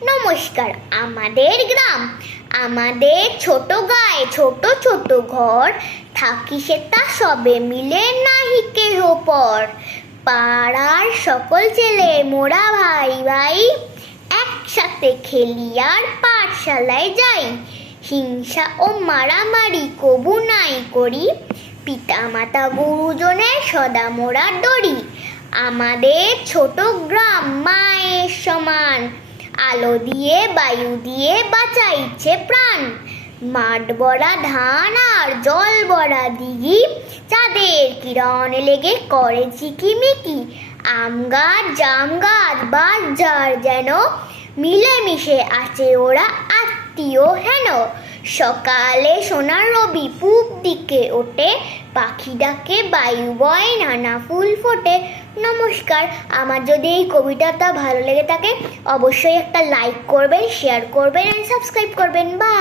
নমস্কার। আমাদের গ্রাম, আমাদের ছোট গায়ে ছোট ছোট ঘর, থাকি সেটা সবে মিলে নাহি কেহ পর। পাড়ার সকল ছেলে মোরা ভাই ভাই, একসাথে খেলি আর পাঠশালায় যাই। হিংসা ও মারামারি কবু নাই করি, পিতা মাতা গুরুজনের সদা মোরা ডরি। আমাদের ছোট গ্রাম মায়ের সমান, আলো দিয়ে বায়ু দিয়ে বাঁচাইছে প্রাণ। মাঠ ভরা ধান আর জল ভরা দিঘি, চাঁদের কিরণ লেগে করে ঝিকিমিকি। আম গাছ জাম গাছ বাজার যেন, মিলেমিশে আছে ওরা আত্মীয় হেন। সকালে সোনার রবি পূব দিকে ওঠে, পাখি ডাকে বায়ু বয় নানা ফুল ফোটে। নমস্কার। আমার যদি এই কবিতাটা ভালো লেগে থাকে অবশ্যই একটা লাইক করবেন, শেয়ার করবেন আর সাবস্ক্রাইব করবেন। বাই।